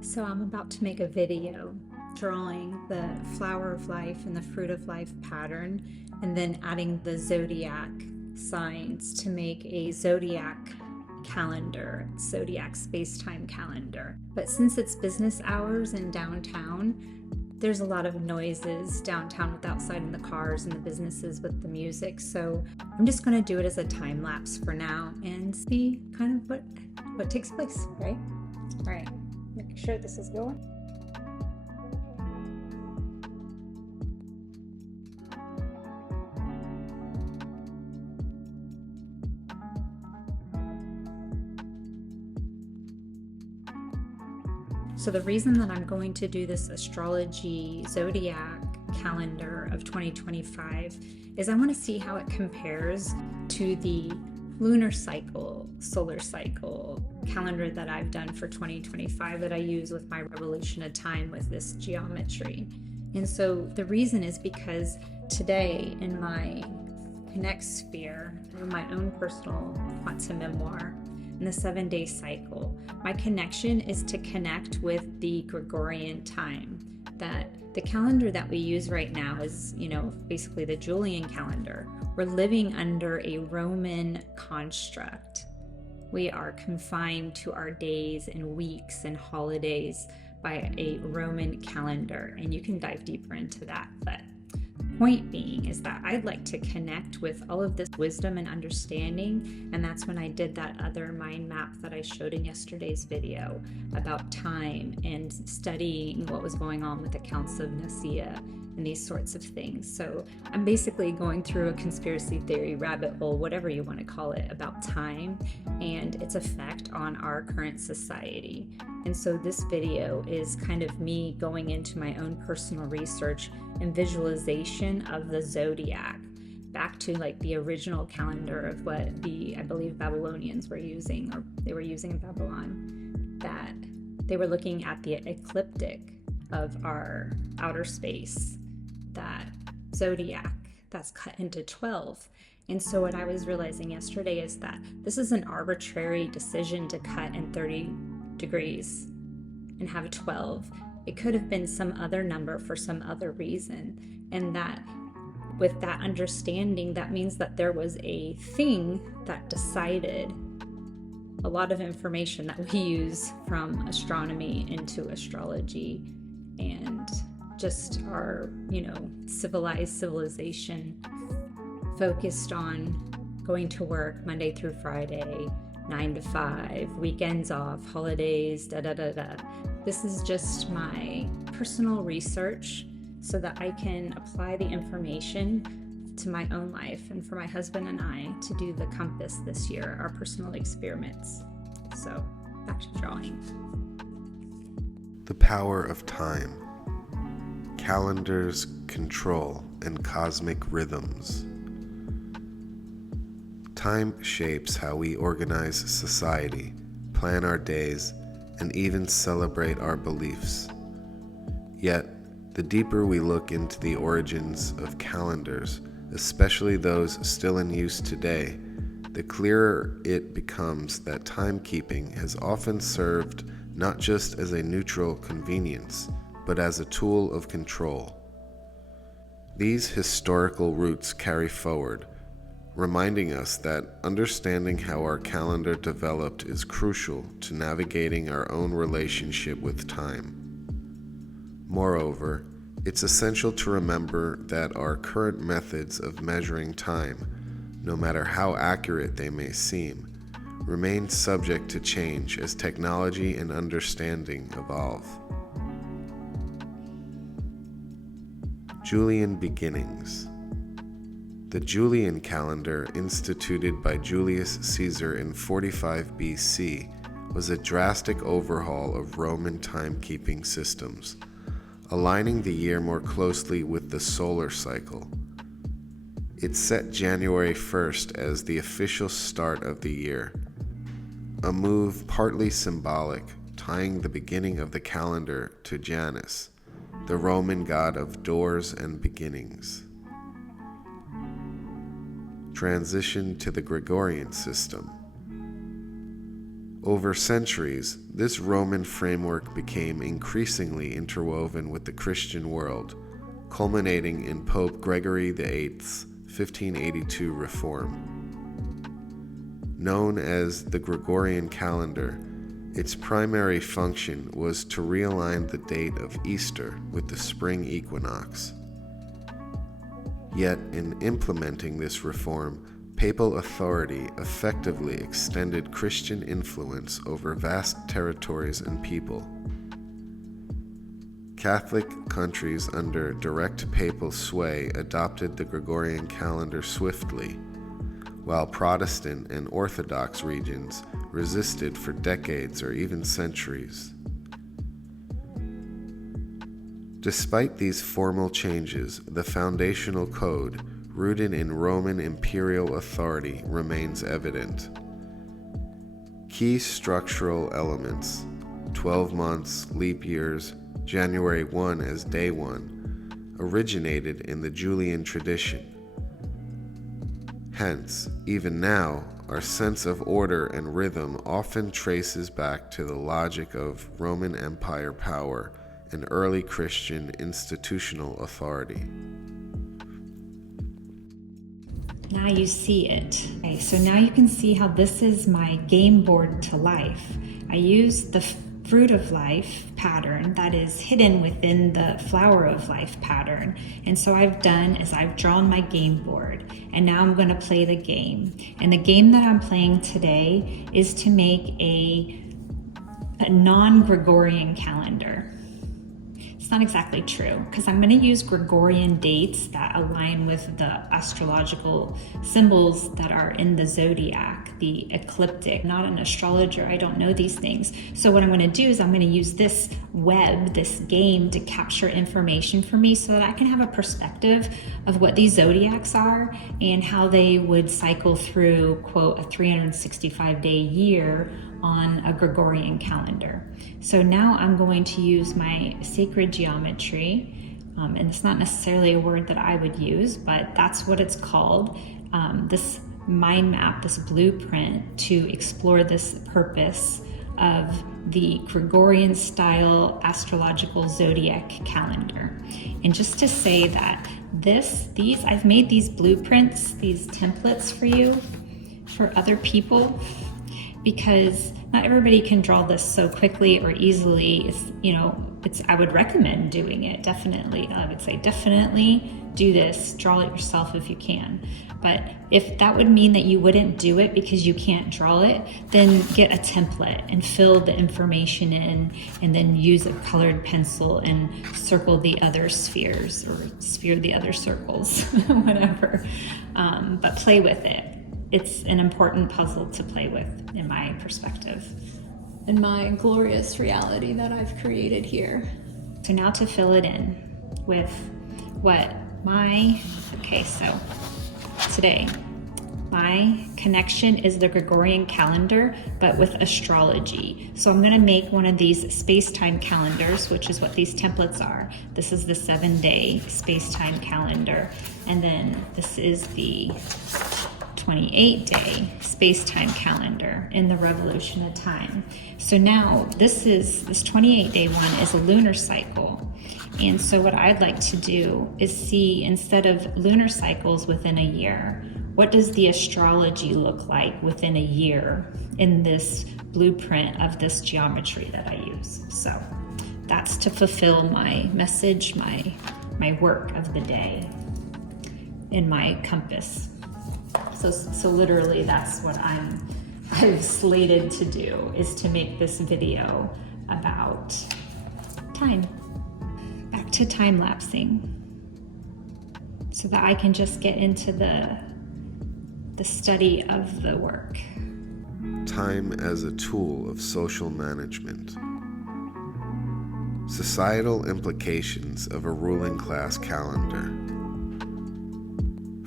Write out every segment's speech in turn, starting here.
So I'm about to make a video drawing the flower of life and the fruit of life pattern, and then adding the zodiac signs to make a zodiac calendar, Zodiac Spacetime Calendar. But since it's business hours in downtown, there's a lot of noises downtown with outside in the cars and the businesses with the music. So I'm just going to do it as a time lapse for now and see kind of what takes place, right? All right. Make sure this is going. So the reason that I'm going to do this astrology zodiac calendar of 2025 is I want to see how it compares to the lunar cycle, solar cycle calendar that I've done for 2025 that I use with my revolution of time with this geometry. And so the reason is because today in my Connect sphere, in my own personal quantum memoir, in the 7-day cycle, my connection is to connect with the Gregorian time. That the calendar that we use right now is, basically the Julian calendar. We're living under a Roman construct. We are confined to our days and weeks and holidays by a Roman calendar, and you can dive deeper into that. But point being is that I'd like to connect with all of this wisdom and understanding, and that's when I did that other mind map that I showed in yesterday's video about time and studying what was going on with the Council of Nicaea and these sorts of things. So I'm basically going through a conspiracy theory rabbit hole, whatever you want to call it, about time and its effect on our current society. And so this video is kind of me going into my own personal research and visualization of the zodiac back to like the original calendar of what I believe Babylonians were using, or they were using in Babylon, that they were looking at the ecliptic of our outer space, that zodiac that's cut into 12. And so what I was realizing yesterday is that this is an arbitrary decision to cut in 30 degrees and have 12. It could have been some other number for some other reason. And that with that understanding, that means that there was a thing that decided a lot of information that we use from astronomy into astrology and just our, civilization focused on going to work Monday through Friday, 9 to 5, weekends off, holidays, This is just my personal research so that I can apply the information to my own life and for my husband and I to do the compass this year, our personal experiments. So back to drawing. The power of time, calendars, control, and cosmic rhythms. Time shapes how we organize society, plan our days, and even celebrate our beliefs. Yet, the deeper we look into the origins of calendars, especially those still in use today, the clearer it becomes that timekeeping has often served not just as a neutral convenience, but as a tool of control. These historical roots carry forward, reminding us that understanding how our calendar developed is crucial to navigating our own relationship with time. Moreover, it's essential to remember that our current methods of measuring time, no matter how accurate they may seem, remain subject to change as technology and understanding evolve. Julian beginnings. The Julian calendar, instituted by Julius Caesar in 45 BC, was a drastic overhaul of Roman timekeeping systems, aligning the year more closely with the solar cycle. It set January 1st as the official start of the year, a move partly symbolic, tying the beginning of the calendar to Janus, the Roman god of doors and beginnings. Transition to the Gregorian system. Over centuries, this Roman framework became increasingly interwoven with the Christian world, culminating in Pope Gregory VIII's 1582 reform. Known as the Gregorian Calendar, its primary function was to realign the date of Easter with the spring equinox. Yet, in implementing this reform, papal authority effectively extended Christian influence over vast territories and people. Catholic countries under direct papal sway adopted the Gregorian calendar swiftly, while Protestant and Orthodox regions resisted for decades or even centuries. Despite these formal changes, the foundational code, rooted in Roman imperial authority, remains evident. Key structural elements, 12 months, leap years, January 1 as day 1, originated in the Julian tradition. Hence, even now, our sense of order and rhythm often traces back to the logic of Roman Empire power and early Christian institutional authority. Now you see it. Okay, so now you can see how this is my game board to life. I use the fruit of life pattern that is hidden within the flower of life pattern. And so I've done is I've drawn my game board, and now I'm going to play the game. And the game that I'm playing today is to make a non-Gregorian calendar. It's not exactly true, because I'm going to use Gregorian dates that align with the astrological symbols that are in the zodiac, the ecliptic. I'm not an astrologer, I don't know these things. So what I'm going to do is I'm going to use this web, this game, to capture information for me so that I can have a perspective of what these zodiacs are and how they would cycle through, quote, a 365-day year on a Gregorian calendar. So now I'm going to use my sacred geometry, and it's not necessarily a word that I would use, but that's what it's called, this mind map, this blueprint to explore this purpose of the Gregorian style astrological zodiac calendar. And just to say that I've made these blueprints, these templates for you, for other people, because not everybody can draw this so quickly or easily. I would recommend doing it, definitely. I would say definitely do this, draw it yourself if you can. But if that would mean that you wouldn't do it because you can't draw it, then get a template and fill the information in, and then use a colored pencil and circle the other spheres, or sphere the other circles, whatever. But play with it. It's an important puzzle to play with, in my perspective, in my glorious reality that I've created here. So now to fill it in with so today, my connection is the Gregorian calendar, but with astrology. So I'm gonna make one of these space-time calendars, which is what these templates are. This is the 7-day space-time calendar. And then this is the 28-day space-time calendar in the revolution of time. So now this 28-day one is a lunar cycle. And so what I'd like to do is see, instead of lunar cycles within a year, what does the astrology look like within a year in this blueprint of this geometry that I use. So that's to fulfill my message, my work of the day in my compass. So literally that's what I've slated to do, is to make this video about time. Back to time lapsing, so that I can just get into the study of the work. Time as a tool of social management. Societal implications of a ruling class calendar.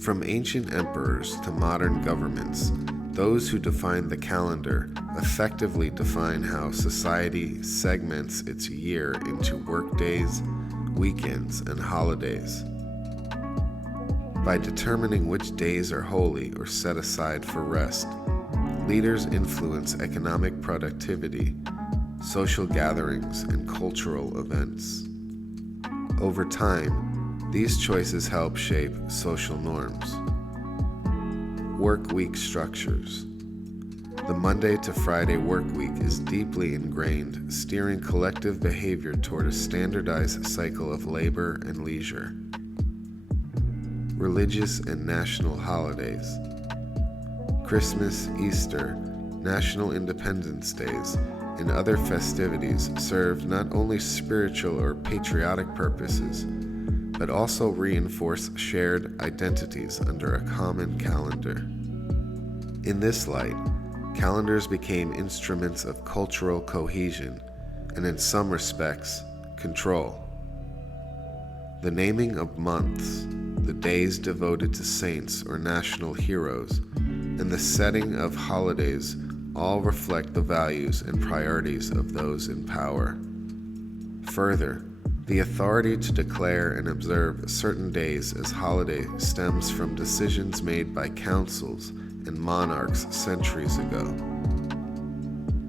From ancient emperors to modern governments, those who define the calendar effectively define how society segments its year into workdays, weekends, and holidays. By determining which days are holy or set aside for rest, leaders influence economic productivity, social gatherings, and cultural events. Over time, these choices help shape social norms. Workweek structures. The Monday to Friday workweek is deeply ingrained, steering collective behavior toward a standardized cycle of labor and leisure. Religious and national holidays. Christmas, Easter, National Independence Days, and other festivities serve not only spiritual or patriotic purposes, but also reinforce shared identities under a common calendar. In this light, calendars became instruments of cultural cohesion and, in some respects, control. The naming of months, the days devoted to saints or national heroes, and the setting of holidays all reflect the values and priorities of those in power. Further, the authority to declare and observe certain days as holiday stems from decisions made by councils and monarchs centuries ago.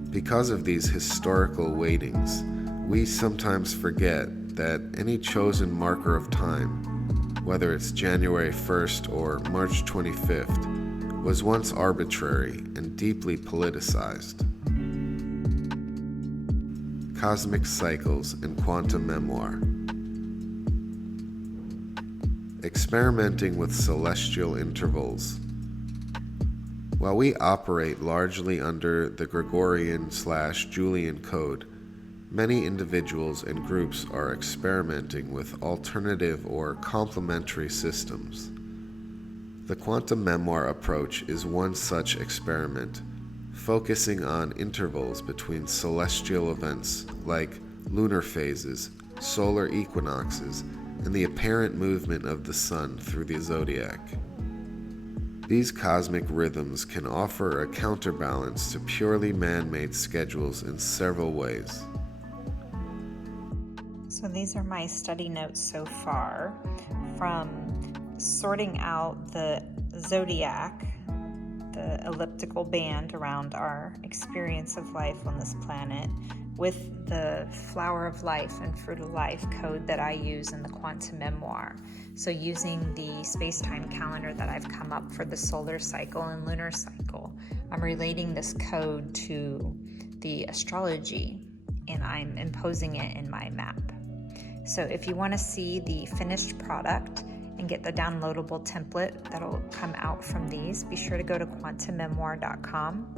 Because of these historical weightings, we sometimes forget that any chosen marker of time, whether it's January 1st or March 25th, was once arbitrary and deeply politicized. Cosmic Cycles and Quantum Memoir. Experimenting with celestial intervals. While we operate largely under the Gregorian/Julian code, many individuals and groups are experimenting with alternative or complementary systems. The quantum memoir approach is one such experiment, focusing on intervals between celestial events like lunar phases, solar equinoxes, and the apparent movement of the sun through the zodiac. These cosmic rhythms can offer a counterbalance to purely man-made schedules in several ways. So these are my study notes so far from sorting out the zodiac, the elliptical band around our experience of life on this planet, with the flower of life and fruit of life code that I use in the quantum memoir. So using the space-time calendar that I've come up for the solar cycle and lunar cycle, I'm relating this code to the astrology and I'm imposing it in my map. So if you want to see the finished product and get the downloadable template that'll come out from these, be sure to go to quantummemoir.com